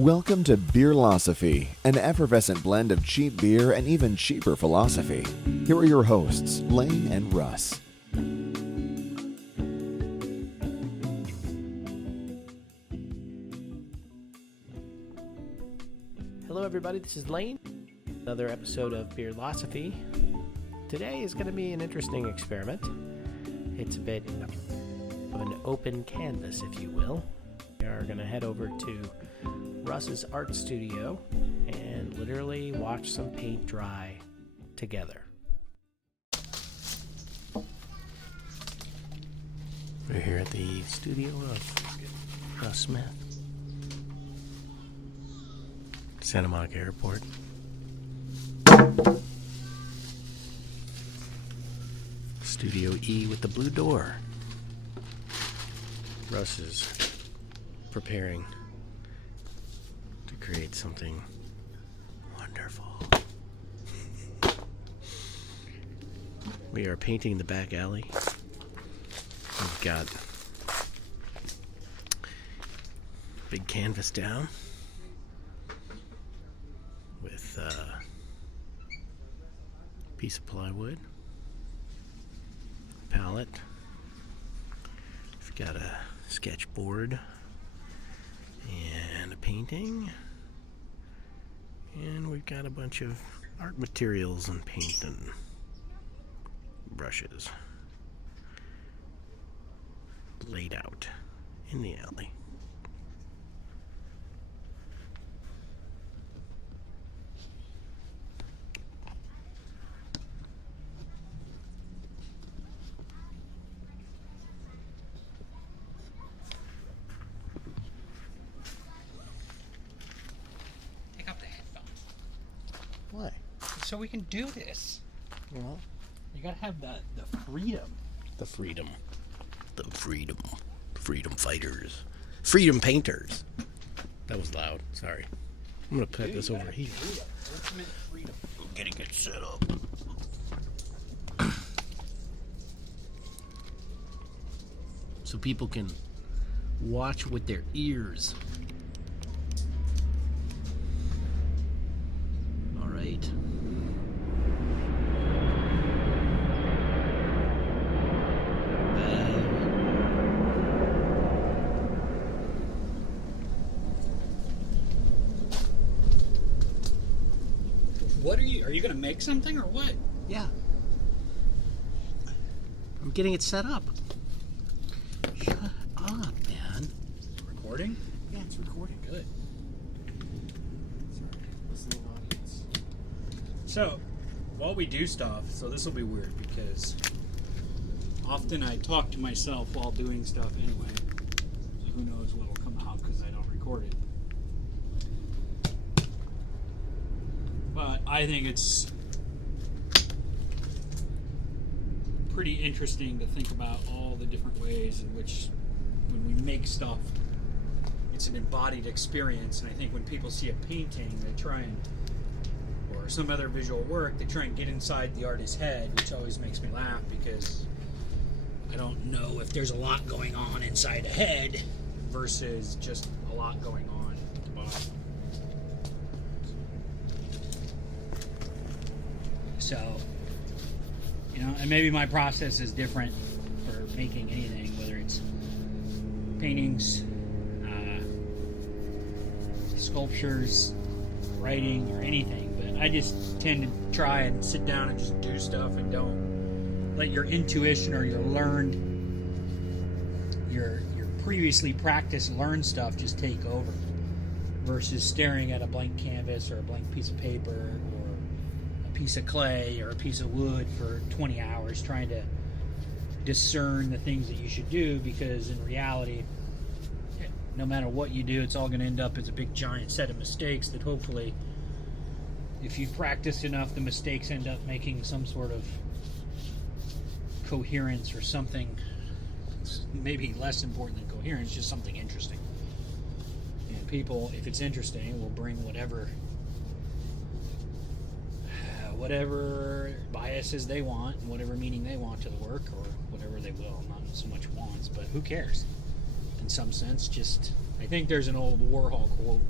Welcome to Beerlosophy, an effervescent blend of cheap beer and even cheaper philosophy. Here are your hosts, Lane and Russ. Hello everybody, this is Lane. Another episode of Beerlosophy. Today is going to be an interesting experiment. It's a bit of an open canvas, if you will. We are going to head over to Russ's art studio and literally watch some paint dry together. We're here at the studio of Russ Smith, Santa Monica Airport. Studio E with the blue door. Russ is preparing to create something wonderful. We are painting the back alley. We've got big canvas down with a piece of plywood, palette. We've got a sketchboard and a painting, and we've got a bunch of art materials and paint and brushes laid out in the alley. Why? So we can do this. Well, You gotta have the freedom. the freedom. Freedom fighters. Freedom painters. That was loud. Sorry. I'm gonna put this over here. Ultimate freedom. Getting it set up. So people can watch with their ears. All right. What are you gonna make something or what? Yeah. I'm getting it set up. Shut up, man. Recording? Yeah, it's recording. Good. Sorry, listening audience. So, while we do stuff, so this will be weird because often I talk to myself while doing stuff anyway. So who knows what will come out because I don't record it. But I think it's pretty interesting to think about all the different ways in which when we make stuff, it's an embodied experience. And I think when people see a painting, they try and, or some other visual work, they try and get inside the artist's head, which always makes me laugh because I don't know if there's a lot going on inside a head versus just a lot going on at the bottom. So, and maybe my process is different for making anything, whether it's paintings, sculptures, writing, or anything. But I just tend to try and sit down and just do stuff and don't let your intuition or your learned, your previously practiced learned stuff just take over versus staring at a blank canvas or a blank piece of paper or piece of clay or a piece of wood for 20 hours trying to discern the things that you should do, because in reality, no matter what you do, it's all going to end up as a big giant set of mistakes that hopefully, if you've practiced enough, the mistakes end up making some sort of coherence or something maybe less important than coherence, just something interesting. And people, if it's interesting, will bring whatever biases they want and whatever meaning they want to the work, or whatever they will. Not so much wants, but who cares? In some sense, just I think there's an old Warhol quote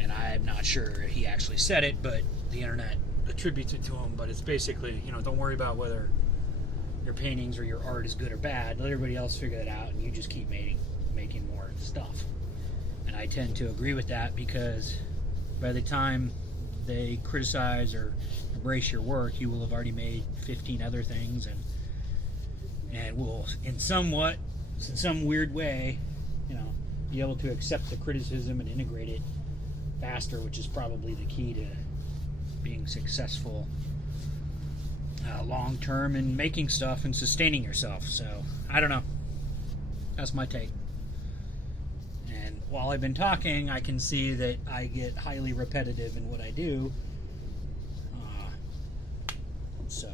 And I'm not sure he actually said it, but the internet attributes it to him. But it's basically, don't worry about whether your paintings or your art is good or bad. Let everybody else figure it out, and you just keep making more stuff. And I tend to agree with that, because by the time they criticize or embrace your work, you will have already made 15 other things, and will, in some weird way, be able to accept the criticism and integrate it faster, which is probably the key to being successful long term in making stuff and sustaining yourself. So I don't know. That's my take. And while I've been talking, I can see that I get highly repetitive in what I do. So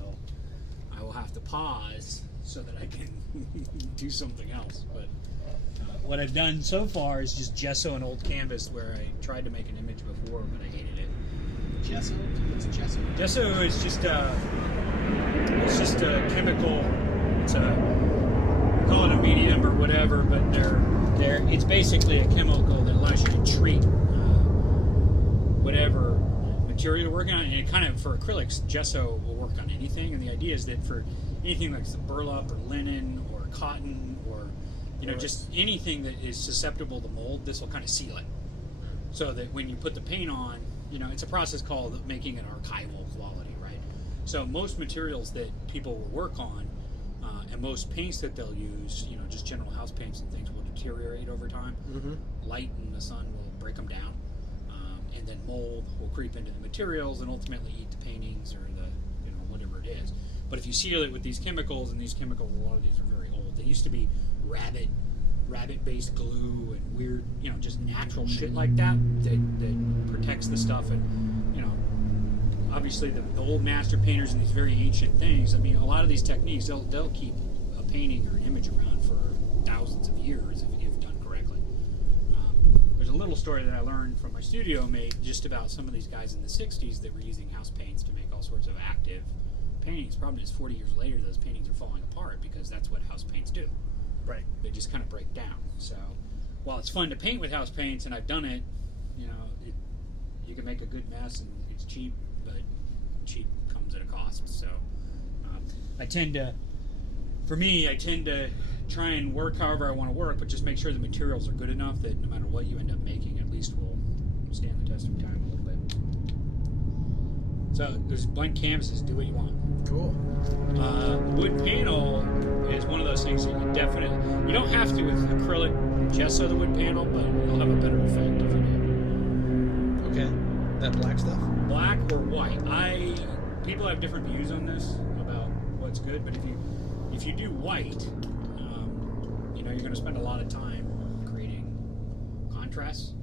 I will have to pause so that I can do something else. But what I've done so far is just gesso an old canvas where I tried to make an image before, but I hated it. Gesso? What's gesso? Gesso is just a chemical. It's call it a medium or whatever, but it's basically a chemical that allows you to treat whatever material you're working on. And it kind of, for acrylics, gesso will work on anything. And the idea is that for anything like burlap or linen or cotton or just anything that is susceptible to mold, this will kind of seal it. So that when you put the paint on, it's a process called making an archival quality, right? So most materials that people will work on, and most paints that they'll use, just general house paints and things, will deteriorate over time. Mm-hmm. Light and the sun will break them down, and then mold will creep into the materials and ultimately eat the paintings or the whatever it is. But if you seal it with these chemicals, and these chemicals, a lot of these are very old. They used to be rabbit-based glue and weird, just natural shit like that protects the stuff. And obviously the old master painters and these very ancient things, I mean, a lot of these techniques, they'll keep a painting or an image around for thousands of years if done correctly. There's a little story that I learned from my studio mate just about some of these guys in the 60s that were using house paints to make all sorts of active paintings. The problem is 40 years later, those paintings are falling apart, because that's what house paints do. Right. They just kind of break down. So while it's fun to paint with house paints, and I've done it, you can make a good mess, and it's cheap, but cheap comes at a cost. So I tend to try and work however I want to work, but just make sure the materials are good enough that no matter what you end up making, at least will stand the test of time a little bit. So there's blank canvases. Do what you want. Cool. Wood panel is one of those things that you don't have to with acrylic gesso the wood panel, but it'll have a better effect if you do. Okay. That black stuff? Black or white. People have different views on this about what's good, but if you do white, you're going to spend a lot of time creating contrast.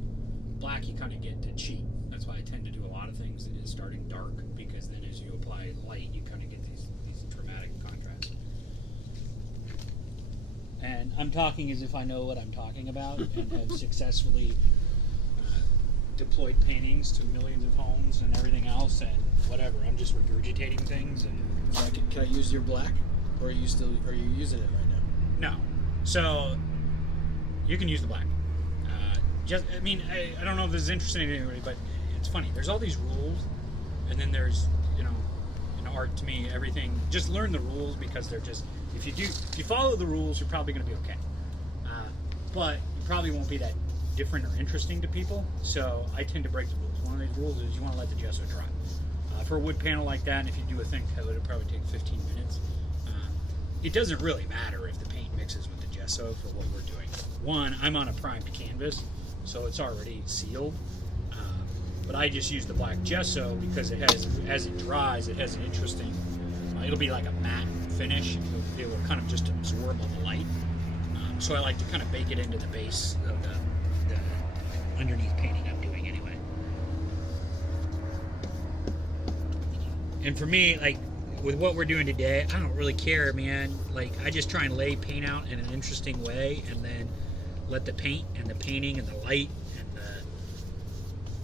Black, you kind of get to cheat. That's why I tend to do a lot of things that is starting dark, because then as you apply light, you kind of get these dramatic contrasts. And I'm talking as if I know what I'm talking about and have successfully deployed paintings to millions of homes and everything else and whatever. I'm just regurgitating things. And can I use your black, or are you using it right now? No. So you can use the black. I don't know if this is interesting to anybody, but it's funny. There's all these rules, and then there's, in art, to me, everything. Just learn the rules, because they're just, if you follow the rules, you're probably going to be okay. But you probably won't be that different or interesting to people. So I tend to break the rules. One of these rules is you want to let the gesso dry. For a wood panel like that, and if you do a thing to it, it'll probably take 15 minutes. It doesn't really matter if the paint mixes with the gesso for what we're doing. One, I'm on a primed canvas, so it's already sealed. But I just use the black gesso because as it dries, it has an interesting, it'll be like a matte finish. It will kind of just absorb all the light. So I like to kind of bake it into the base of the underneath painting I'm doing anyway. And for me, like, with what we're doing today, I don't really care, man. Like, I just try and lay paint out in an interesting way, and then let the paint and the painting and the light and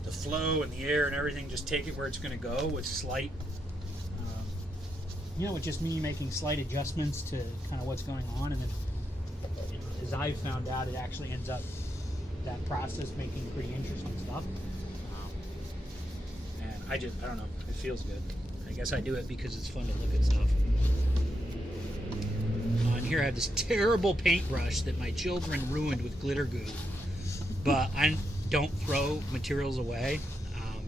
the flow and the air and everything just take it where it's going to go with slight, with just me making slight adjustments to kind of what's going on. And then, as I've found out, it actually ends up, that process, making pretty interesting stuff. I don't know. It feels good. I guess I do it because it's fun to look at stuff. And here I have this terrible paintbrush that my children ruined with glitter goo. But I don't throw materials away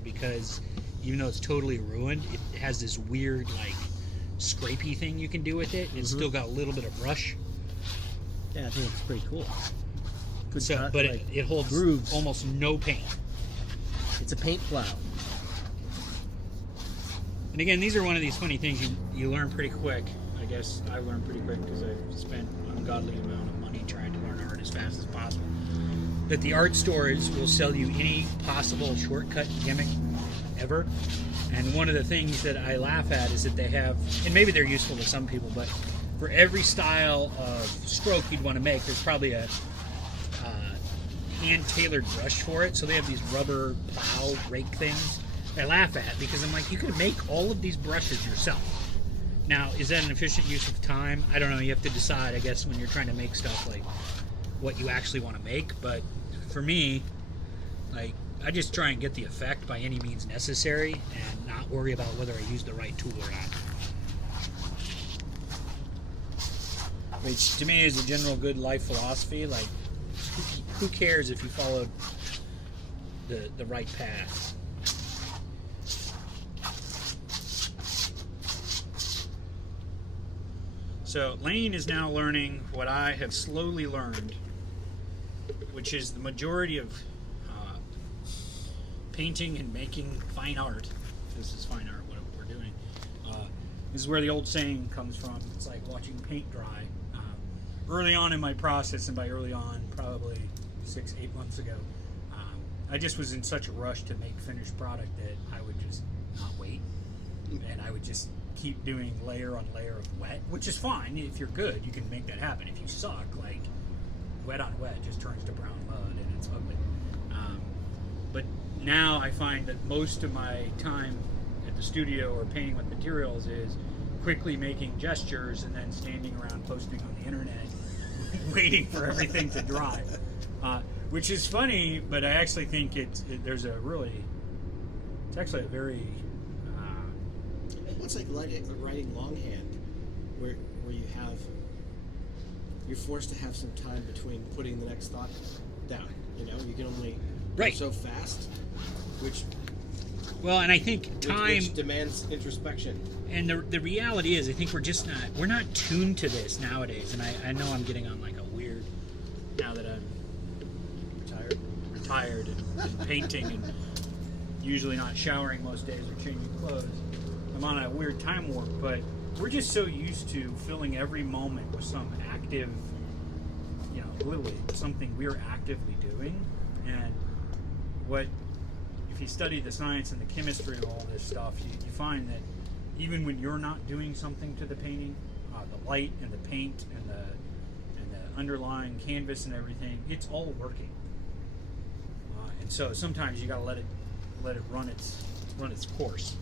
because even though it's totally ruined, it has this weird, like, scrapey thing you can do with it. And it's still got a little bit of brush. Yeah, I think it's pretty cool. Good So, cut, but like, it holds grooves. almost no paint. It's a paint plow. And again, these are one of these funny things you learn pretty quick. I guess I learned pretty quick because I've spent an ungodly amount of money trying to learn art as fast as possible. That the art stores will sell you any possible shortcut gimmick ever. And one of the things that I laugh at is that they have, and maybe they're useful to some people, but for every style of stroke you'd want to make, there's probably a hand-tailored brush for it. So they have these rubber plow rake things. I laugh at because I'm like, you could make all of these brushes yourself. Now, is that an efficient use of time? I don't know. You have to decide, I guess, when you're trying to make stuff, like what you actually want to make. But for me, like, I just try and get the effect by any means necessary and not worry about whether I use the right tool or not. Which to me is a general good life philosophy. Like, who cares if you followed the right path? So Lane is now learning what I have slowly learned, which is the majority of painting and making fine art. This is fine art, what we're doing. This is where the old saying comes from. It's like watching paint dry. Early on in my process, and by early on, probably 6-8 months ago, I just was in such a rush to make finished product that I would just not wait, and I would just keep doing layer on layer of wet, which is fine. If you're good, you can make that happen. If you suck, like, wet on wet just turns to brown mud and it's ugly. But now I find that most of my time at the studio or painting with materials is quickly making gestures and then standing around posting on the internet waiting for everything to dry, which is funny, but I actually think it's actually a very it's like writing longhand, where you're forced to have some time between putting the next thought down. You know, you can only go so fast, and I think time which demands introspection. And the reality is, I think we're not tuned to this nowadays. And I know I'm getting on like a weird, now that I'm retired and painting and usually not showering most days or changing clothes. I'm on a weird time warp, but we're just so used to filling every moment with some active, literally something we're actively doing. And if you study the science and the chemistry and all this stuff, you find that even when you're not doing something to the painting, the light and the paint and the underlying canvas and everything, it's all working. And so sometimes you got to let it run its course.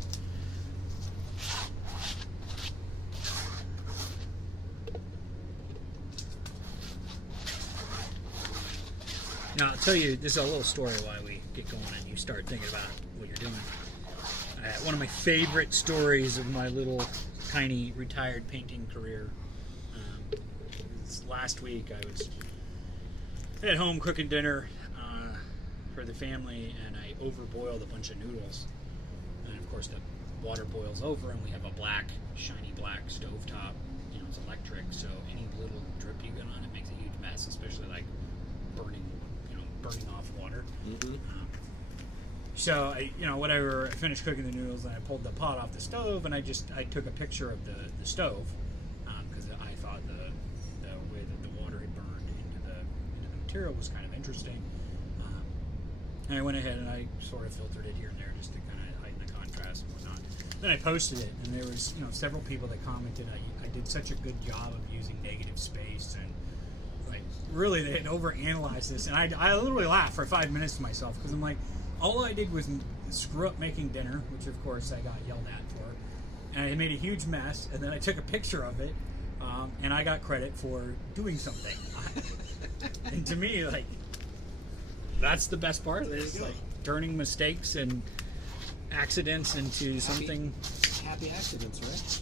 Now, I'll tell you, this is a little story why we get going and you start thinking about what you're doing. One of my favorite stories of my little tiny retired painting career. Last week I was at home cooking dinner for the family, and I overboiled a bunch of noodles. And of course the water boils over, and we have a shiny black stovetop. It's electric, so any little drip you get on it makes a huge mess, especially like burning off water. Mm-hmm. So I finished cooking the noodles, and I pulled the pot off the stove, and I took a picture of the stove because I thought the way that the water had burned into the material was kind of interesting. And I went ahead and I sort of filtered it here and there just to kind of heighten the contrast and whatnot. Then I posted it, and there was several people that commented I did such a good job of using negative space, and really they had overanalyzed this, and I literally laughed for 5 minutes to myself because I'm like, all I did was screw up making dinner, which of course I got yelled at for, and I made a huge mess, and then I took a picture of it, and I got credit for doing something. And to me, like, that's the best part of this, like turning mistakes, and accidents into something. Happy accidents, right?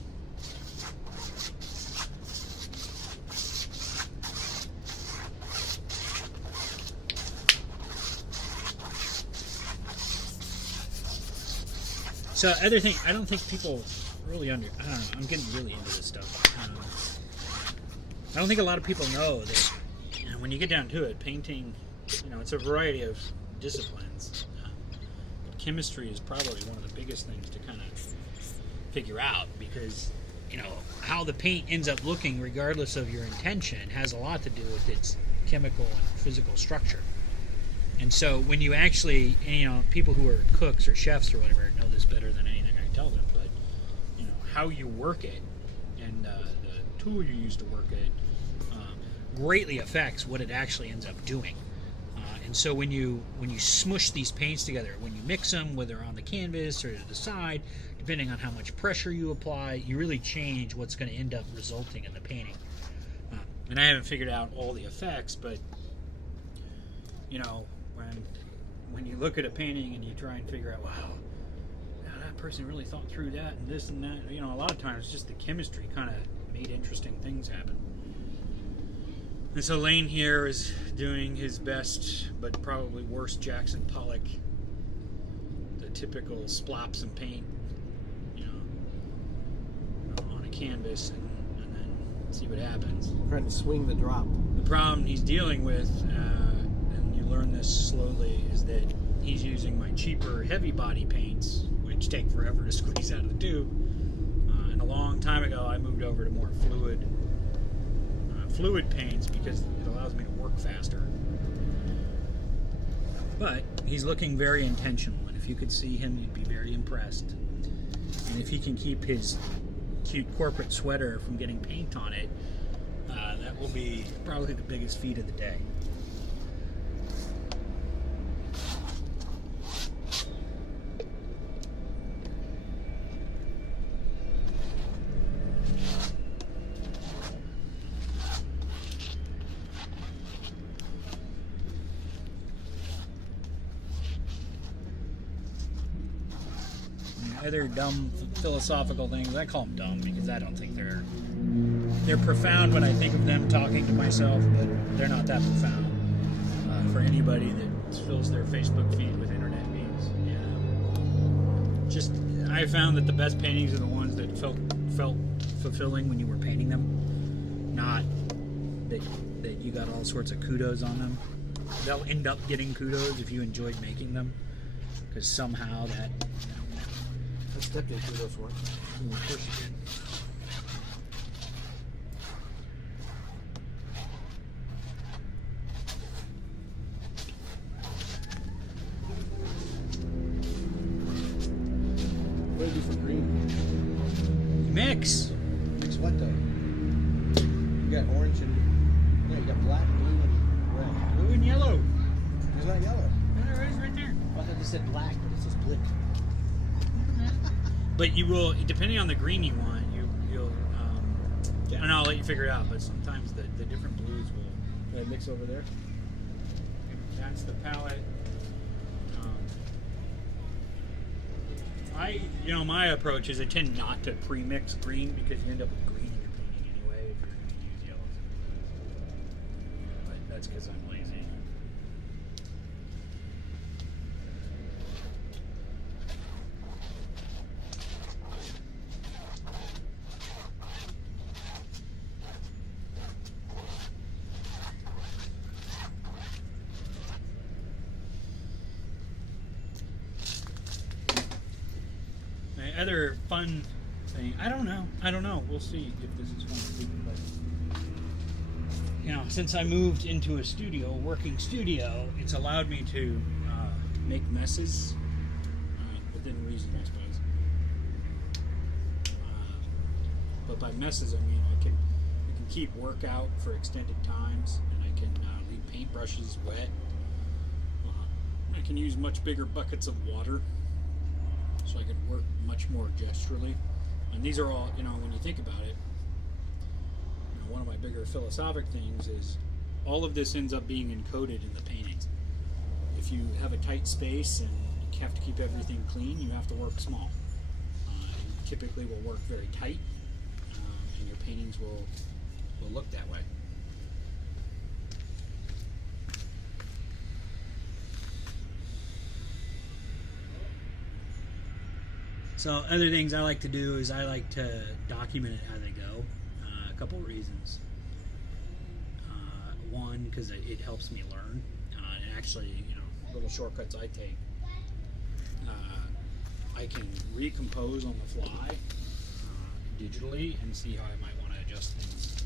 So other thing, I don't think people really I don't know, I'm getting really into this stuff. I don't think a lot of people know that, you know, when you get down to it, painting, you know, it's a variety of disciplines. But chemistry is probably one of the biggest things to kind of figure out, because, you know, how the paint ends up looking, regardless of your intention, has a lot to do with its chemical and physical structure. And so when you actually, you know, people who are cooks or chefs or whatever know this better than anything I tell them, but, you know, how you work it and the tool you use to work it greatly affects what it actually ends up doing. And so when you smush these paints together, when you mix them, whether on the canvas or to the side, depending on how much pressure you apply, you really change what's going to end up resulting in the painting. And I haven't figured out all the effects, but, you know, when you look at a painting and you try and figure out, wow, that person really thought through that and this and that, you know, a lot of times just the chemistry kind of made interesting things happen. And so Lane here is doing his best, but probably worst Jackson Pollock, the typical splops and paint, you know, on a canvas, and then see what happens. Trying to swing the drop. The problem he's dealing with, and you learn this slowly, is that he's using my cheaper heavy body paints, which take forever to squeeze out of the tube. And a long time ago, I moved over to more fluid paints because it allows me to work faster. But he's looking very intentional, and if you could see him, you'd be very impressed. And if he can keep his cute corporate sweater from getting paint on it, that will be probably the biggest feat of the day. Other dumb philosophical things, I call them dumb because I don't think they're profound when I think of them talking to myself, but they're not that profound for anybody that fills their Facebook feed with internet memes. Just, I found that the best paintings are the ones that felt fulfilling when you were painting them, not that you got all sorts of kudos on them. They'll end up getting kudos if you enjoyed making them, because somehow that. That's definitely kudos for it. Of course you did. What do you do for green? Mix. Mix what though? You got orange and no, you got black, blue, and red. Blue and yellow. There's not yellow. There it is right there. I thought they said black, but it says blick. But you will, depending on the green you want, you'll and I'll let you figure it out, but sometimes the different blues will. Can I mix over there? That's the palette. My approach is I tend not to pre-mix green because you end up with green in your painting anyway if you're going to use yellows. But that's because I'm lazy. Other fun thing, I don't know, we'll see if this is fun. But, since I moved into a working studio, it's allowed me to make messes within reason, I suppose. But by messes, I mean I can keep work out for extended times, and I can leave paintbrushes wet. I can use much bigger buckets of water, so I can work much more gesturally. And these are all, when you think about it, one of my bigger philosophic things is all of this ends up being encoded in the paintings. If you have a tight space and have to keep everything clean, you have to work small. You typically will work very tight, and your paintings will look that way. So other things I like to do is I like to document it as I go. A couple of reasons. One, because it helps me learn. And actually, little shortcuts I take. I can recompose on the fly digitally and see how I might want to adjust things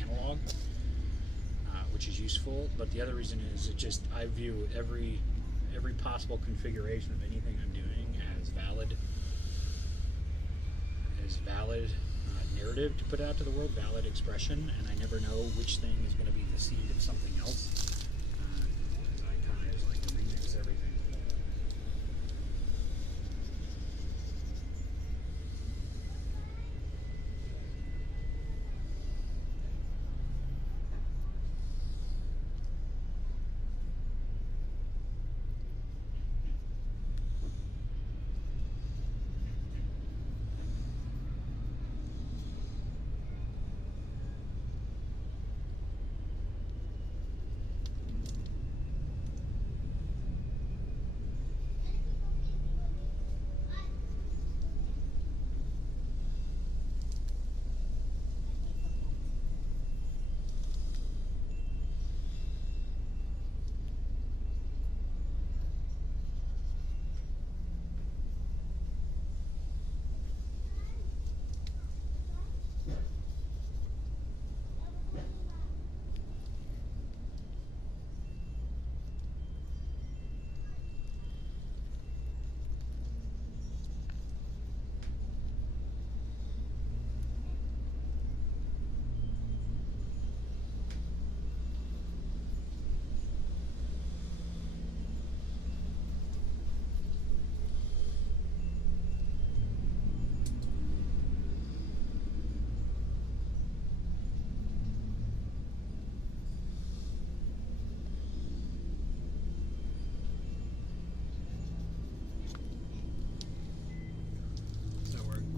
analog, which is useful. But the other reason is I view every possible configuration of anything I'm doing as valid narrative to put out to the world, valid expression, and I never know which thing is going to be the seed of something else. I kind of just like to remix everything.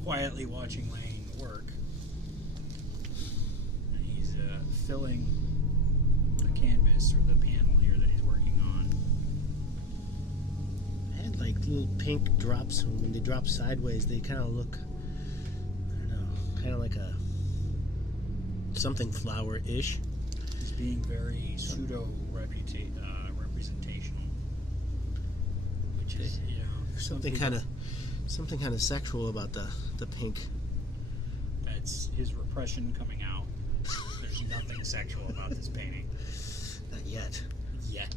Quietly watching Lane work. And he's filling the canvas or the panel here that he's working on. I had like little pink drops, and when they drop sideways, they kind of look, I don't know, kind of like a something flower-ish. He's being very pseudo-representational, which is, something kind of sexual about the pink. That's his repression coming out. There's nothing sexual about this painting. Not yet. Yet.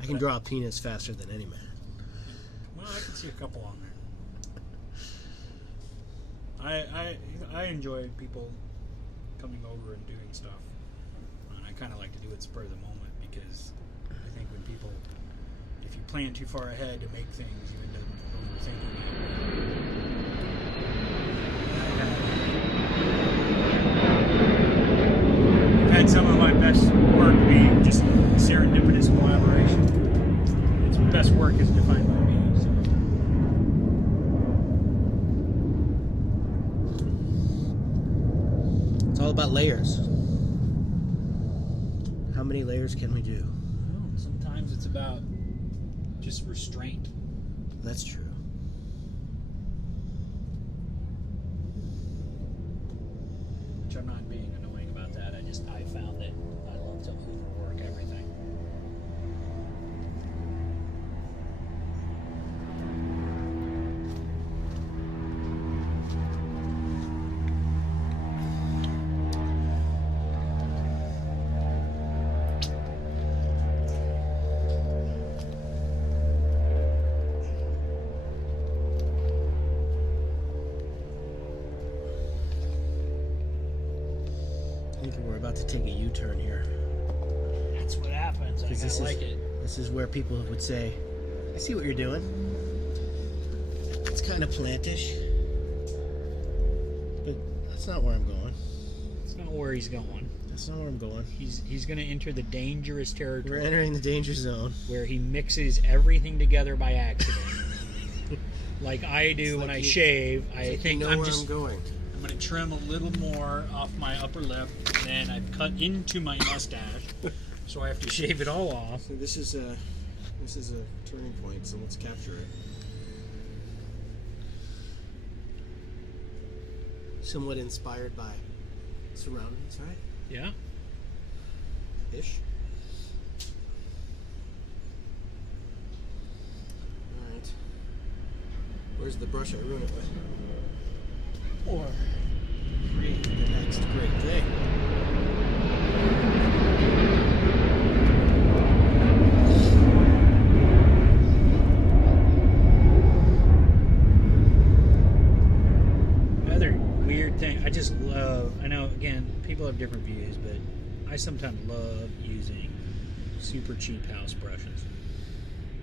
I can draw a penis faster than any man. Well, I can see a couple on there. I enjoy people coming over and doing stuff. And I kind of like to do it spur of the moment because I think when people, if you plan too far ahead to make things, you end up overthinking it. I've had some of my best work being just serendipitous collaboration. Its best work is defined by me. So. It's all about layers. How many layers can we do? Sometimes it's about just restraint. That's true. Which I'm not being annoying about that. I found that I love to overwork everything. I think we're about to take a U-turn here. That's what happens. I kinda like it. This is where people would say, I see what you're doing. It's kind of plantish. But that's not where I'm going. It's not where he's going. That's not where I'm going. He's going to enter the dangerous territory. We're entering the danger zone. Where he mixes everything together by accident. Like I do when I shave. I think I'm going. I'm going to trim a little more off my upper lip. Then I've cut into my mustache. So I have to shave it all off. So this is a turning point, so let's capture it. Somewhat inspired by surroundings, right? Yeah. Ish. Alright. Where's the brush I ruined it with? Or create the next great thing. I just love, I know, again, people have different views, but I sometimes love using super cheap house brushes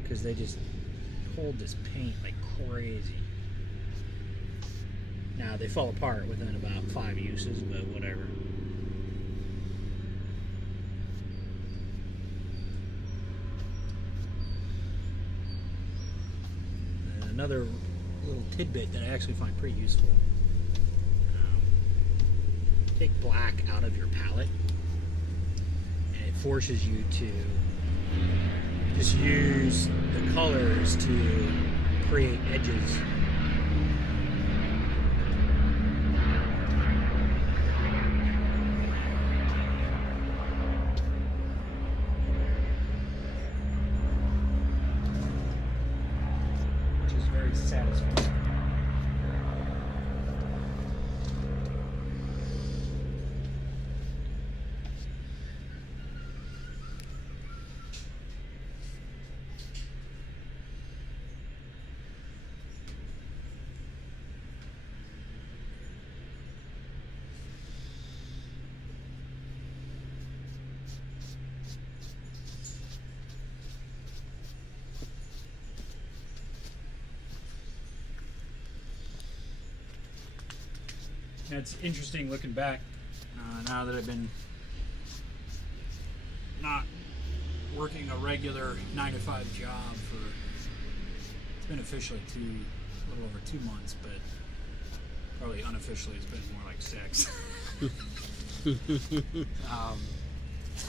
because they just hold this paint like crazy. Now, they fall apart within about 5 uses, but whatever. And another little tidbit that I actually find pretty useful. Take black out of your palette and it forces you to just use the colors to create edges. Which is very satisfying. It's interesting looking back now that I've been not working a regular 9-to-5 job for, it's been officially a little over 2 months, but probably unofficially it's been more like 6.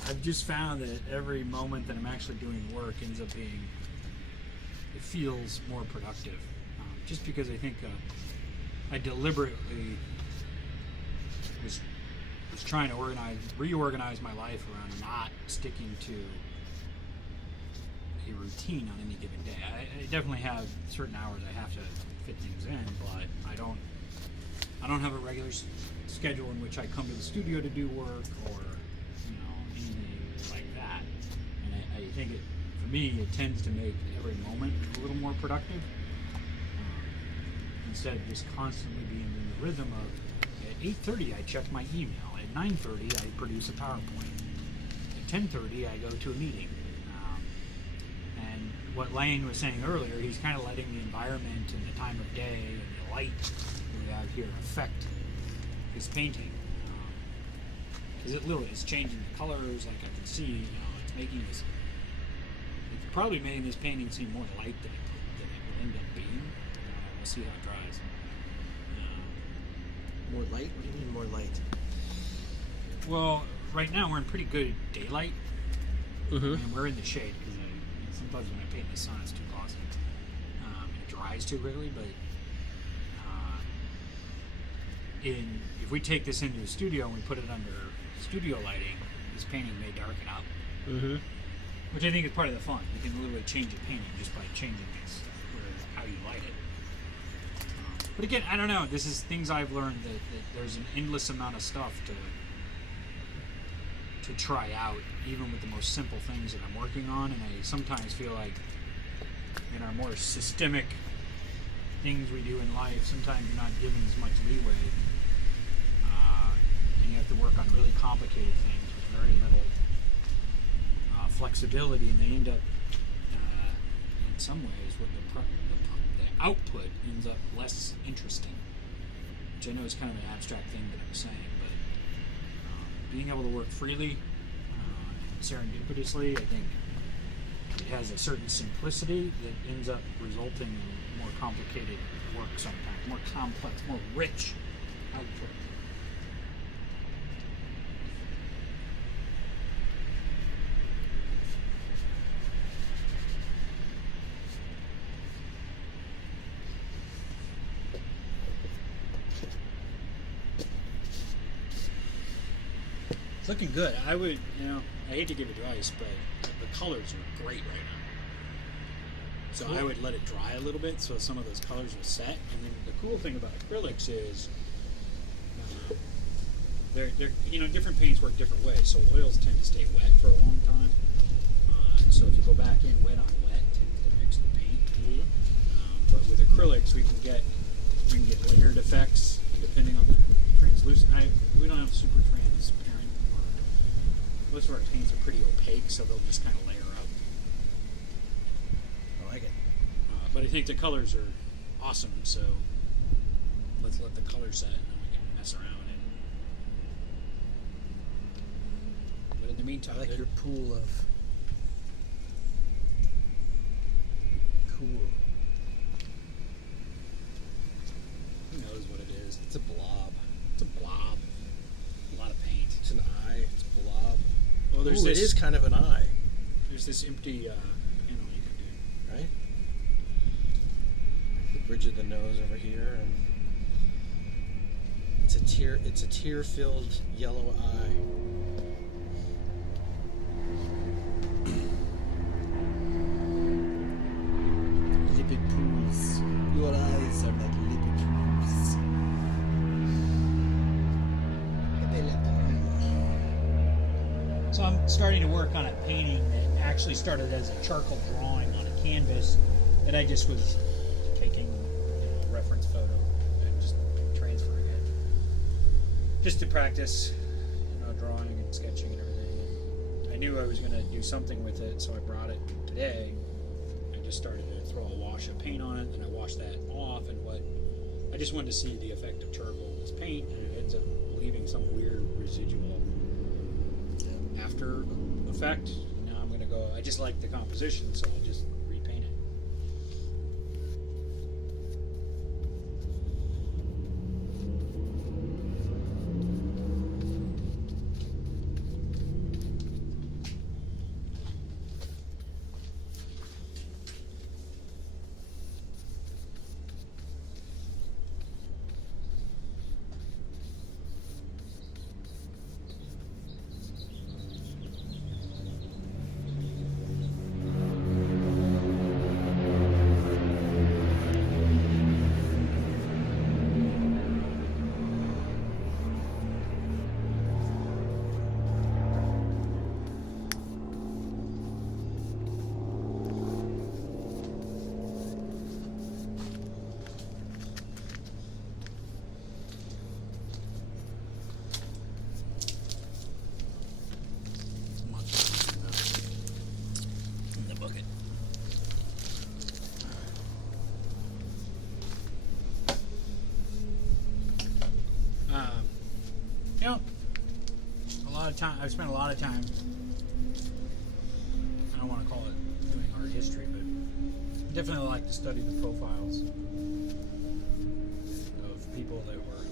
I've just found that every moment that I'm actually doing work ends up being, it feels more productive. Just because I think I deliberately was trying to reorganize my life around not sticking to a routine on any given day. I definitely have certain hours I have to fit things in, but I don't have a regular schedule in which I come to the studio to do work or anything like that. And I think for me it tends to make every moment a little more productive instead of just constantly being in the rhythm of at 8:30 I check my email. At 9:30 I produce a PowerPoint. At 10:30 I go to a meeting. And what Lane was saying earlier, he's kind of letting the environment and the time of day and the light we have here affect his painting. Because it literally is changing the colors, like I can see, it's making this, it's probably making this painting seem more light than it will end up being. We'll see how it dries. More light? What do you mean more light? Well, right now we're in pretty good daylight, Mm-hmm. and we're in the shade because sometimes when I paint in the sun, it's too glossy. It dries too quickly, but if we take this into the studio and we put it under studio lighting, this painting may darken up. Mm-hmm. Which I think is part of the fun. You can literally change a painting just by changing this, how you light it. But again, I don't know. This is things I've learned that there's an endless amount of stuff to try out, even with the most simple things that I'm working on. And I sometimes feel like in our more systemic things we do in life, sometimes you're not given as much leeway. And you have to work on really complicated things with very little flexibility, and they end up, in some ways, with the output ends up less interesting, which I know is kind of an abstract thing that I'm saying, but being able to work freely, serendipitously. I think it has a certain simplicity that ends up resulting in more complicated work sometimes, more complex, more rich output. It's looking good. I would, I hate to give advice, but the colors are great right now. So cool. I would let it dry a little bit so some of those colors will set. And then the cool thing about acrylics is they're different paints work different ways. So oils tend to stay wet for a long time. So if you go back in wet on wet, it tends to mix the paint. But with acrylics, we can get layered effects, and depending on the translucent. We don't have super transparent. Most of our paints are pretty opaque, so they'll just kind of layer up. I like it. But I think the colors are awesome, so let's let the colors set and then we can mess around with it. But in the meantime, I like your pool of cool. Who knows what it is? It's a blob. It's a blob. A lot of paint. It's an eye. It's a blob. Well, there's it is kind of an eye. There's this empty panel you can do. Right? The bridge of the nose over here, and it's a tear-filled yellow eye. Lippid pools. Your eyes are like lippid pools. So I'm starting to work on a painting that actually started as a charcoal drawing on a canvas that I just was taking a reference photo and just transferring it. Just to practice, drawing and sketching and everything. And I knew I was going to do something with it, so I brought it today. I just started to throw a wash of paint on it, and I washed that off, and I just wanted to see the effect of charcoal in this paint, and it ends up leaving some weird residual after effect. Now I'm going to go, I just like the composition, so I'll just repaint it. I've spent a lot of time, I don't want to call it doing art history, but I definitely like to study the profiles of people that were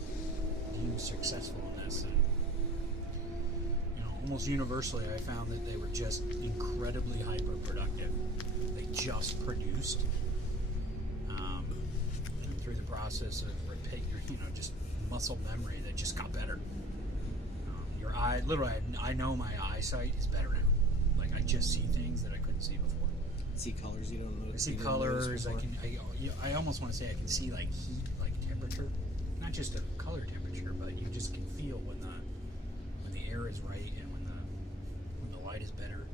deemed successful in this. And, almost universally I found that they were just incredibly hyper-productive. They just produced. And through the process of just muscle memory, they just got better. Your eye, literally, I know my eyesight is better now. Like, I just see things that I couldn't see before. See colors you don't know. I see colors. I almost want to say I can see like heat, like temperature, not just a color temperature, but you just can feel when the air is right and when the light is better.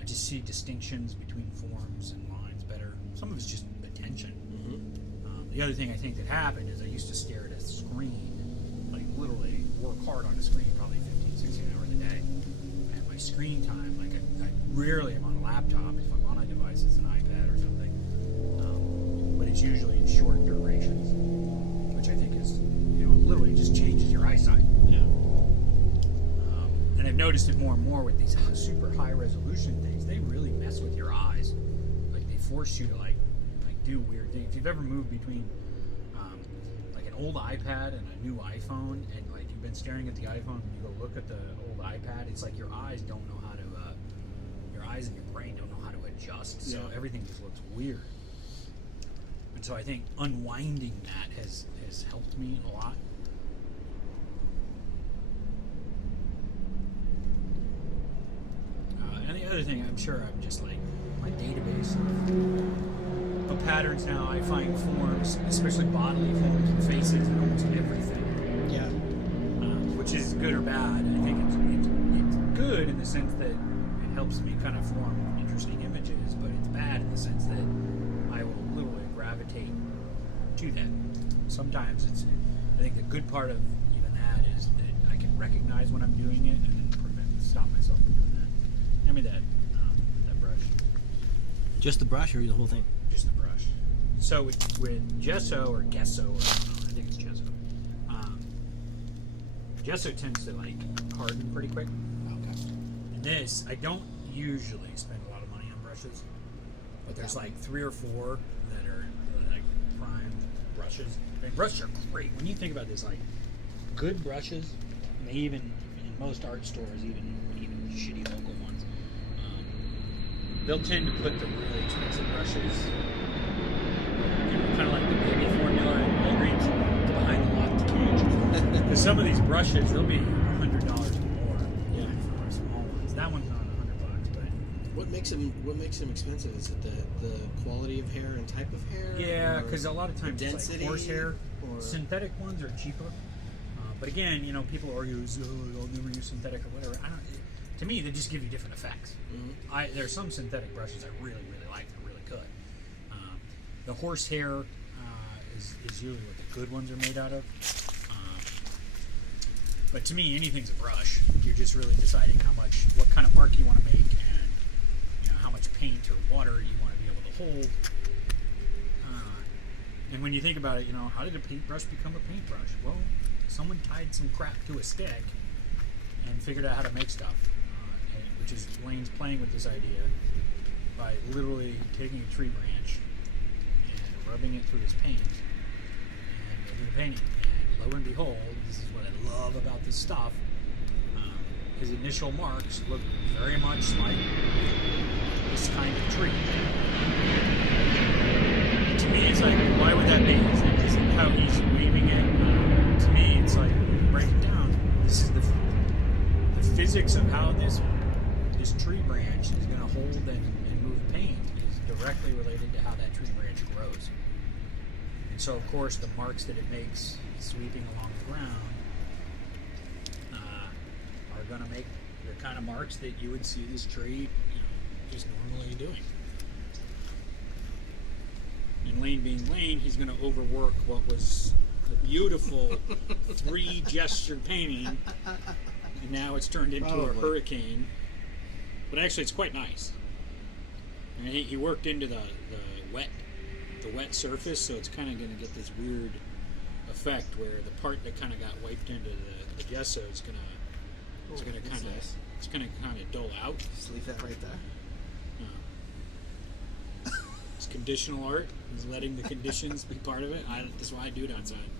I just see distinctions between forms and lines better. Some of it's just attention. The other thing I think that happened is I used to stare at a screen, like literally work hard on a screen probably 15, 16 hours a day. And my screen time, like I rarely am on a laptop. If I'm on a device, it's an iPad or something. But it's usually in short durations, which I think is, literally just changes your eyesight. Yeah. I've noticed it more and more with these super high resolution things. They really mess with your eyes. Like they force you to like do weird things. If you've ever moved between like an old iPad and a new iPhone, and like you've been staring at the iPhone and you go look at the old iPad, it's like your eyes don't know how to. Your eyes and your brain don't know how to adjust, so everything just looks weird. And so I think unwinding that has helped me a lot. And the other thing, I'm sure I'm just like my database of patterns now. I find forms, especially bodily forms and faces, in almost everything. Yeah. Which is good or bad. I think it's good in the sense that it helps me kind of form interesting images, but it's bad in the sense that I will literally gravitate to that. Sometimes I think the good part of even that is that I can recognize when I'm doing it and then stop myself from doing that. Give me that brush. Just the brush or the whole thing? Just the brush. So with gesso or gesso, or I think it's gesso. Gesso tends to like harden pretty quick. Okay. And this, I don't usually spend a lot of money on brushes, but there's like 3 or 4 that are like prime brushes. I mean, brushes are great. When you think about this, like good brushes, and they even in most art stores, even shitty local ones, they'll tend to put the really expensive brushes, kind of like the baby formula in Walgreens, behind the locked cage. Because some of these brushes, they'll be $100 or more. Yeah, for small ones. That one's not $100, but What makes them expensive? Is it the quality of hair and type of hair? yeah, because a lot of times it's density, like horsehair. or Synthetic ones are cheaper. But again, People argue, I'll never use synthetic or whatever. To me, they just give you different effects. Mm-hmm. There's some synthetic brushes I really, really like. They're really good. The horsehair is usually what the good ones are made out of. But to me, anything's a brush. You're just really deciding what kind of mark you want to make, and how much paint or water you want to be able to hold. And when you think about it, how did a paintbrush become a paintbrush? Well, someone tied some crap to a stick and figured out how to make stuff. Which is Lane's playing with this idea by literally taking a tree branch and rubbing it through his paint and making a painting. And lo and behold, this is what I love about this stuff. His initial marks look very much like this kind of tree. And to me, it's like, why would that be? Is it how he's weaving it? To me, it's like, when you break it down, this is the physics of how this tree branch is going to hold and move paint is directly related to how that tree branch grows. And so, of course, the marks that it makes sweeping along the ground are going to make the kind of marks that you would see this tree just normally doing. And Lane being Lane, he's going to overwork what was the beautiful 3-gesture painting, and now it's turned into a hurricane. But actually, it's quite nice. And he worked into the wet surface, so it's kind of going to get this weird effect where the part that kind of got wiped into the gesso is going to kind of dull out. Just leave that right there. It's conditional art. He's letting the conditions be part of it. That's why I do it outside.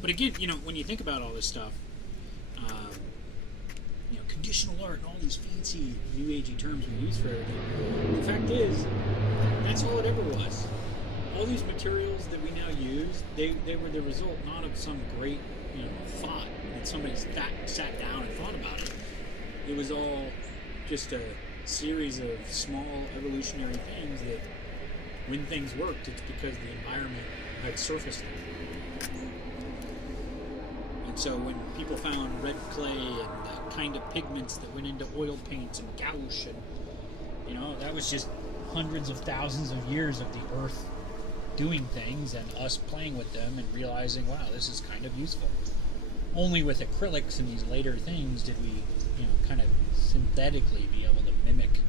But again, when you think about all this stuff, conditional art and all these fancy new agey terms we use for everything. The fact is, that's all it ever was. All these materials that we now use, they were the result not of some great, thought that somebody sat down and thought about it. It was all just a series of small evolutionary things that, when things worked, it's because the environment had surfaced them. And so when people found red clay and the kind of pigments that went into oil paints and gouache, and that was just hundreds of thousands of years of the earth doing things and us playing with them and realizing, wow, this is kind of useful. Only with acrylics and these later things did we, kind of synthetically be able to mimic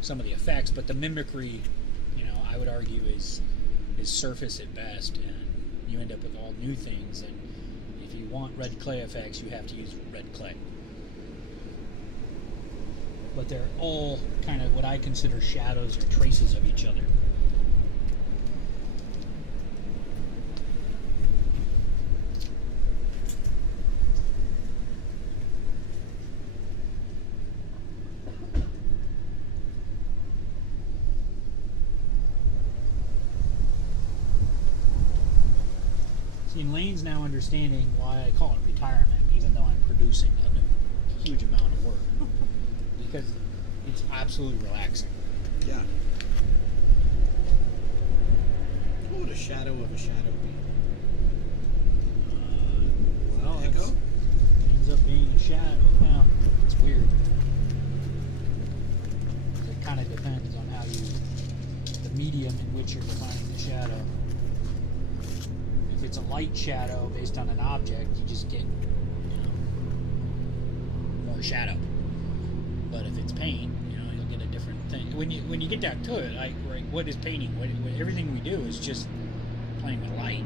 some of the effects. But the mimicry, I would argue is surface at best, and you end up with all new things. And if you want red clay effects, you have to use red clay. But they're all kind of what I consider shadows or traces of each other. See, Lane's now understanding why I call it retirement, even though I'm producing a huge amount of work. Because it's absolutely relaxing. Yeah. What would a shadow of a shadow be? Well, Echo? it ends up being a shadow. Well, it's weird. It kind of depends on how the medium in which you're defining the shadow. If it's a light shadow based on an object, you just get, more shadow. But if it's paint, you'll get a different thing. When you get down to it, what is painting? What everything we do is just playing with light.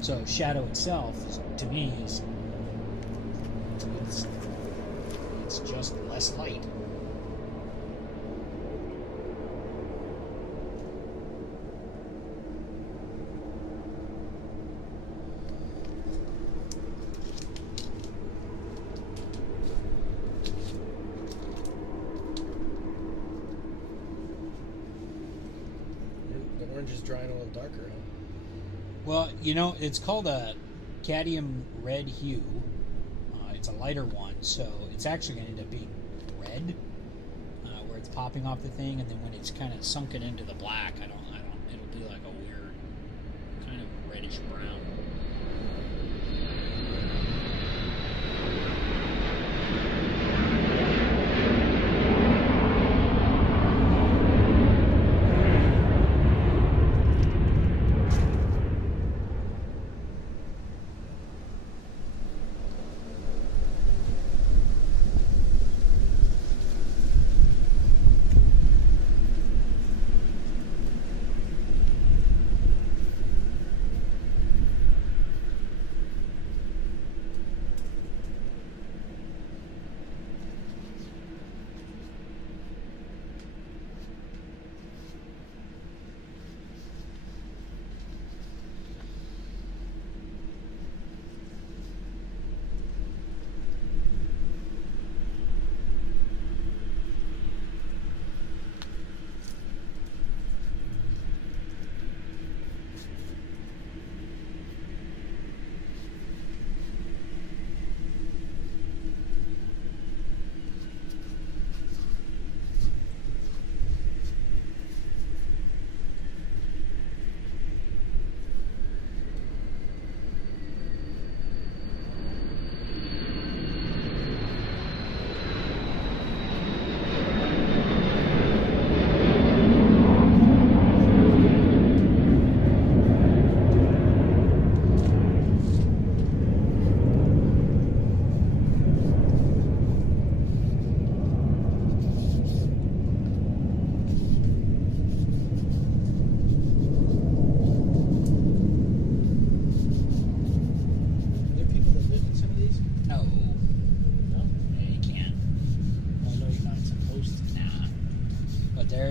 So shadow itself, to me, it's just less light. The orange is drying a little darker, huh? Well, it's called a cadmium red hue. It's a lighter one, so it's actually going to end up being red, where it's popping off the thing, and then when it's kind of sunken into the black, it'll be like a weird kind of reddish brown.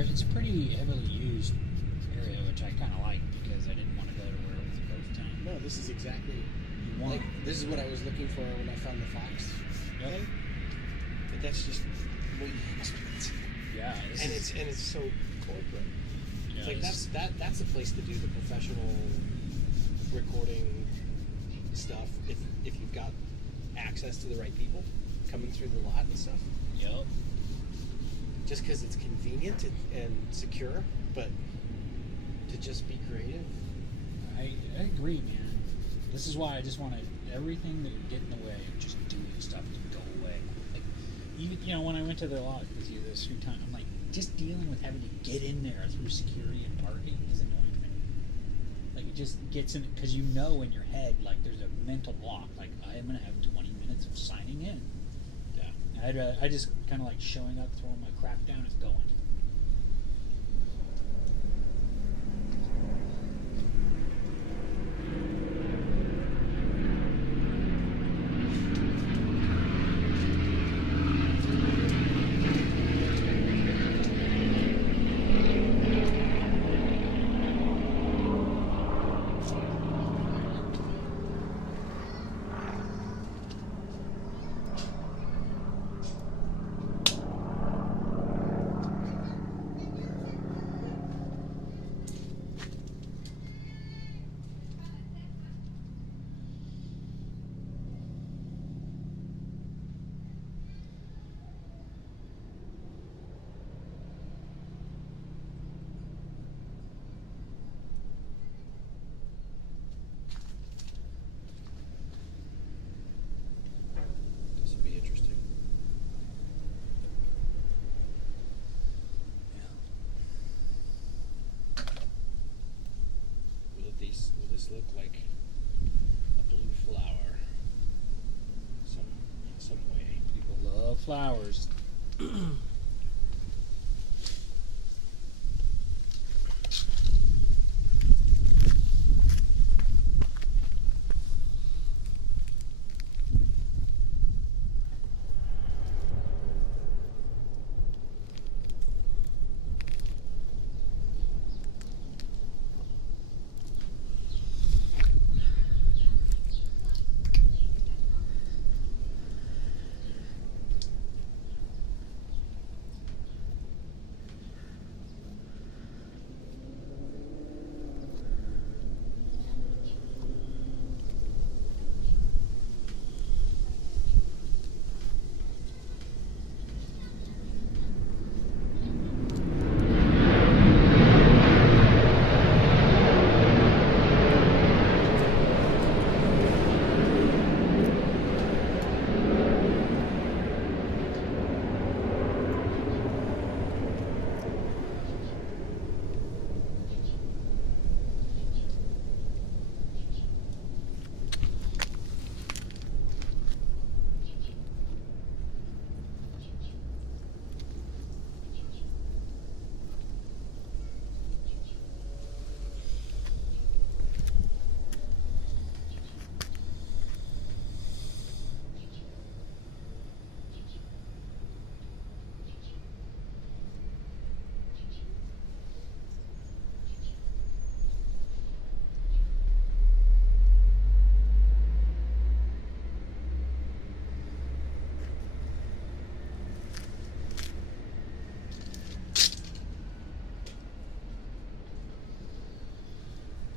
It's a pretty heavily used area, which I kind of like because I didn't want to go to where it was a ghost town. No, this is exactly want. this is what I was looking for when I found the fox thing. But that's just what you expect. Yeah, And it's so corporate. Yeah, it's like that's the place to do the professional recording stuff if you've got access to the right people coming through the lot and stuff. Yep. Just because it's convenient and secure, but to just be creative. I agree, man. This is why I just want everything that would get in the way of just doing stuff to go away. Like, even when I went to the lot with you this few times, I'm like, just dealing with having to get in there through security and parking is annoying to me. Like, it just gets in, because in your head, like, there's a mental block. Like, I'm going to have 20 minutes of signing in. Yeah. I just kind of like showing up, throwing my crap down, and going. these look like a blue flower some way. People love flowers.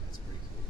That's pretty cool.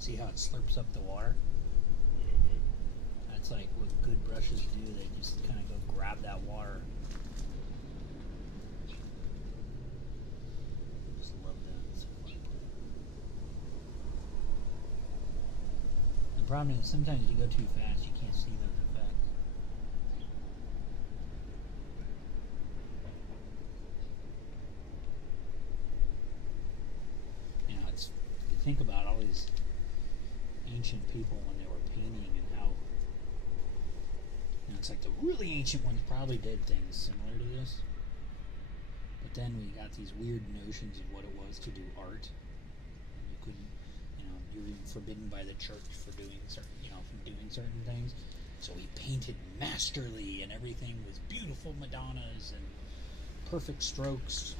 See how it slurps up the water? That's like what good brushes do. They just kind of go grab that water. Just love that. It's so fun. The problem is sometimes you go too fast, you can't see those effects. You know, it's you think about all these ancient people when they were painting and how, you know, it's like the really ancient ones probably did things similar to this, but then we got these weird notions of what it was to do art, and you couldn't, you know, you were even forbidden by the church for doing certain, you know, from doing certain things. So he painted masterly, and everything was beautiful Madonnas and perfect strokes.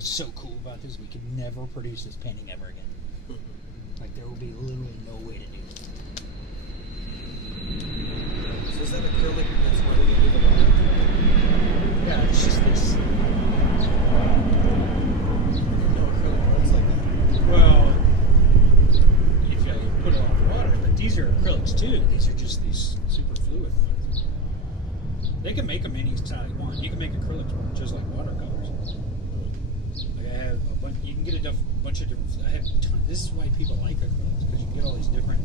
what's so cool about this, we could never produce this painting ever again. Like, there will be literally no way to do it. So is that acrylic that's running into the water? Yeah, it's just this. No acrylic runs like that. Well, if you put it on water, but these are acrylics too. These are just these super fluid ones. They can make them any style you want. You can make acrylics work just like watercolors. Like I have a bunch. You can get a bunch of different. I have a ton. This is why people like acrylics, because you can get all these different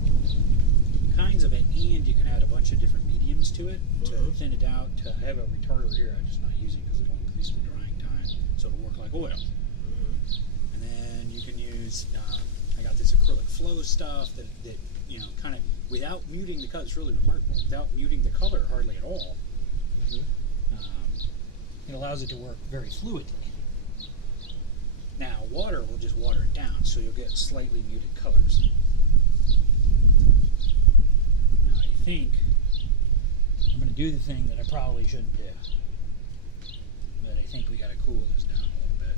kinds of it, and you can add a bunch of different mediums to it to thin it out. I have a retarder here. I'm just not using because it'll increase the drying time, so it'll work like oil. And then you can use. I got this acrylic flow stuff that you know, kind of without muting the color. It's really remarkable. Without muting the color hardly at all. It allows it to work very fluidly. Now, water will just water it down, so you'll get slightly muted colors. Now, I think I'm going to do the thing that I probably shouldn't do. But I think we got to cool this down a little bit.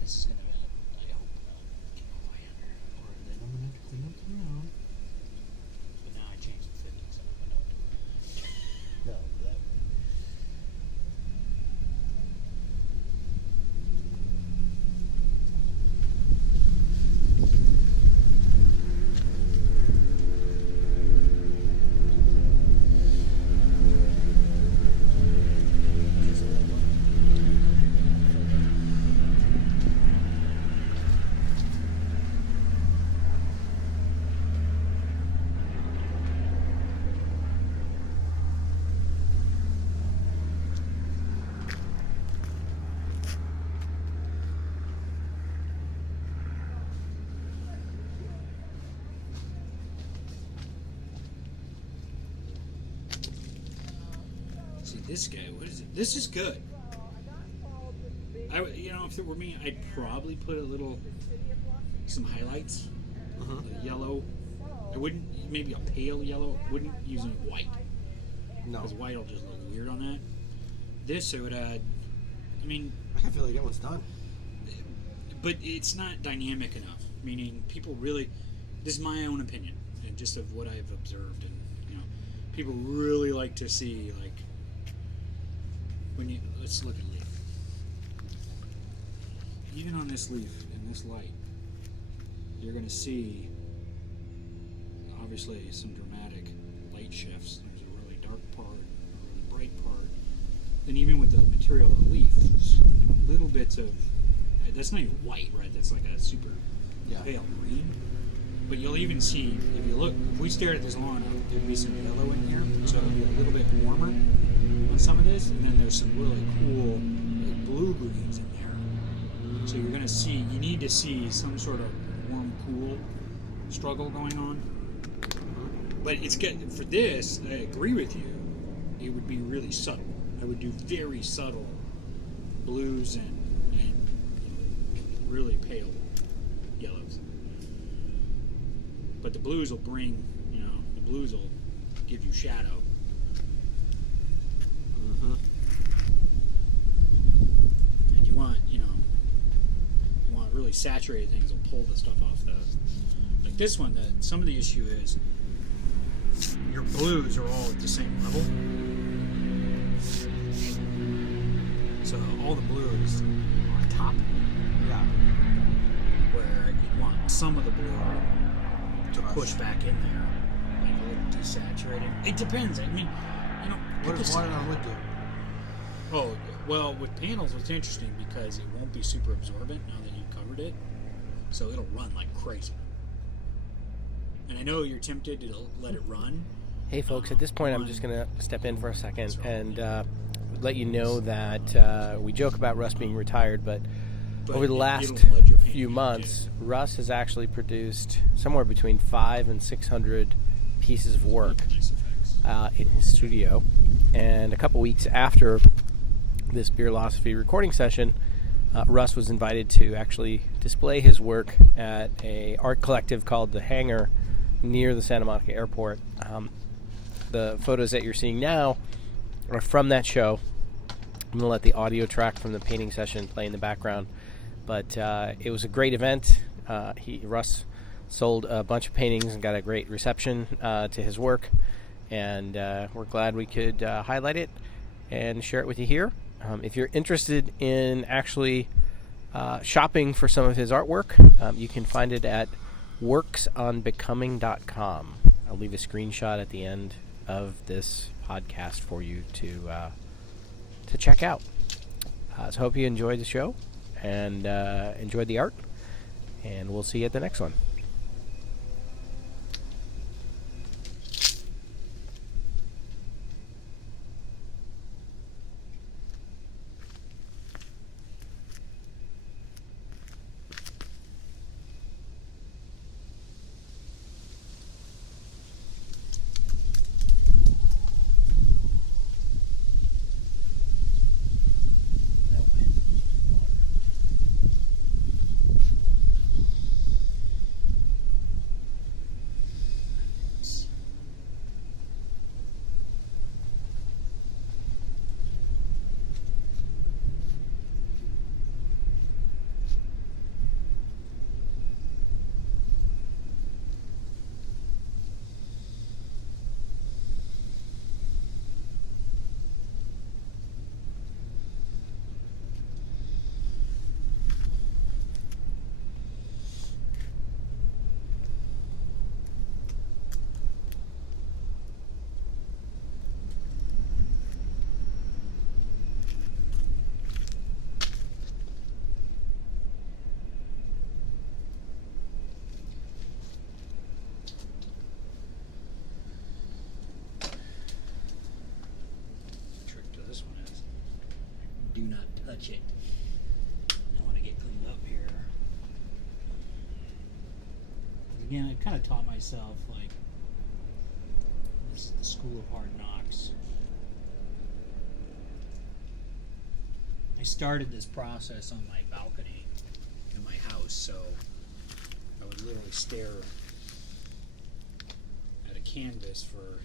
This is going to, I hope, get my way under. Or then I'm going to have to clean up the ground. But now I changed the fitting, so I know what to do. No, that. See this guy, what is it? This is good. You know, if it were me, I'd probably put some highlights, like yellow. I wouldn't, maybe a pale yellow. Wouldn't use any white. No. Because white will just look weird on that. This I would add, I mean... I feel like everyone's done. But it's not dynamic enough. Meaning, people really... This is my own opinion, and just of what I've observed. And, you know, people really like to see, like... When you... Let's look at leaf. Even on this leaf, in this light, you're going to see, obviously, some dramatic light shifts. There's a really dark part, a really bright part. And even with the material of the leaf, there's, you know, little bits of, that's not even white, right? That's like a super pale green. But you'll even see, if you look, if we stared at this long enough, there'd be some yellow in here, so it'll be a little bit warmer on some of this, and then there's some really cool like, blue greens in there. So you're going to see, you need to see some sort of warm-cool struggle going on. But it's good, for this, I agree with you, it would be really subtle. I would do very subtle blues and really pale yellows. But the blues will bring, you know, the blues will give you shadow. And you want, you know, you want really saturated things will pull the stuff off the, like this one, some of the issue is your blues are all at the same level. So all the blues are on top. Yeah. Where you want some of the blue to push back in there, like a little desaturated. It depends. I mean, What does water on wood do? Oh, well, with panels, it's interesting because it won't be super absorbent now that you've covered it, so it'll run like crazy. And I know you're tempted to let it run. Hey folks, at this point I'm just going to step in for a second and let you know that we joke about Russ being retired, but over the last few months, Russ has actually produced somewhere between 500 and 600 pieces of work in his studio. And a couple weeks after this Beerlosophy recording session, Russ was invited to actually display his work at a art collective called the Hangar near the Santa Monica Airport. The photos that you're seeing now are from that show. I'm going to let the audio track from the painting session play in the background. But it was a great event. Russ sold a bunch of paintings and got a great reception to his work. And we're glad we could highlight it and share it with you here. If you're interested in actually shopping for some of his artwork, you can find it at worksonbecoming.com. I'll leave a screenshot at the end of this podcast for you to check out. So I hope you enjoyed the show and enjoyed the art, and we'll see you at the next one. Do not touch it. I want to get cleaned up here. Again, I kind of taught myself, like, this is the school of hard knocks. I started this process on my balcony in my house, so I would literally stare at a canvas for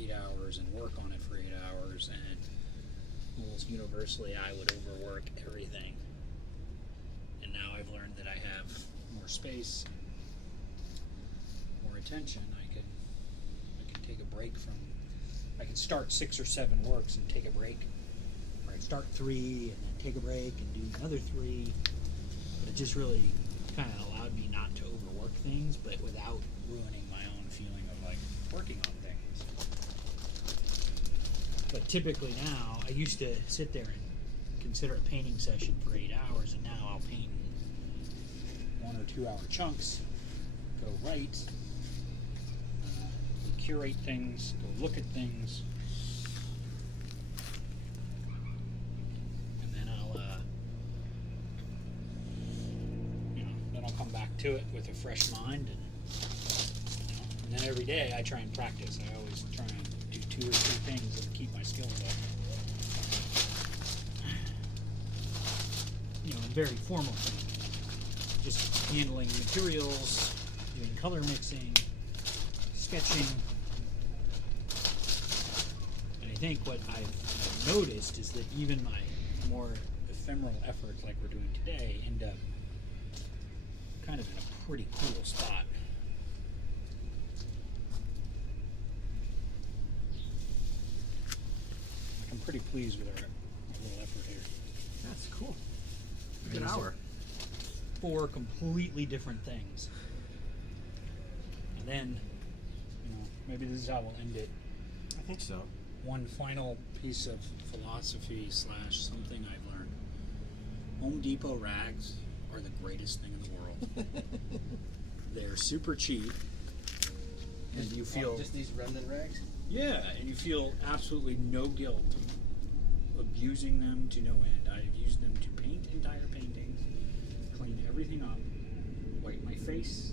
8 hours and work on it for 8 hours, and almost universally I would overwork everything. And now I've learned that I have more space, more attention. I can take a break from, I can start 6 or 7 works and take a break, or I can start 3 and then take a break and do another 3. But it just really kind of allowed me not to overwork things, but without ruining my own feeling of like working on things. But typically now, I used to sit there and consider a painting session for 8 hours, and now I'll paint in 1 or 2 hour chunks, go right, curate things, go look at things, and then I'll come back to it with a fresh mind, and then every day I try and practice. I always try and do 2 or 3 things and keep my skills up. In very formal things. Just handling materials, doing color mixing, sketching. And I think what I've noticed is that even my more ephemeral efforts like we're doing today end up kind of in a pretty cool spot. I'm pretty pleased with our little effort here. That's cool. Good hour. 4 completely different things. And then, maybe this is how we'll end it. I think so. One final piece of philosophy / something I've learned. Home Depot rags are the greatest thing in the world. They're super cheap, and you feel just these remnant rags. yeah, and you feel absolutely no guilt abusing them to no end. I've used them to paint entire paintings, clean everything up, wipe my face,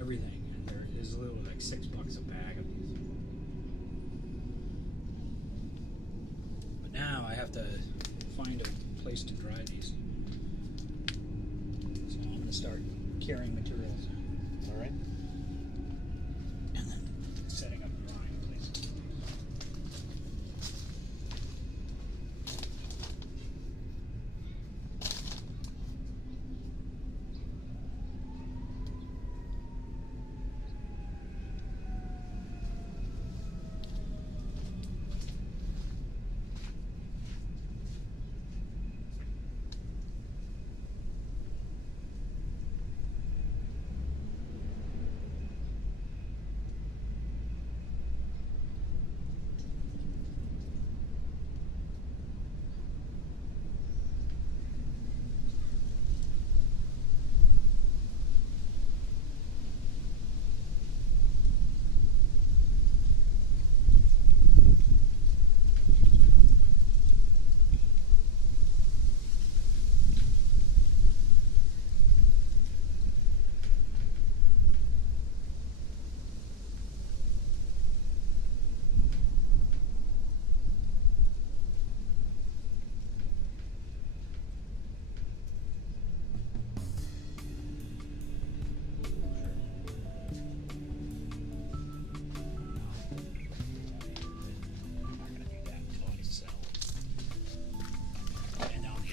everything, and there is literally like $6 a bag of these. But now I have to find a place to dry these. So I'm gonna start carrying materials All right. and then setting up drying places.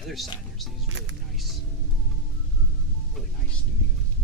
Other side, there's these really nice studios.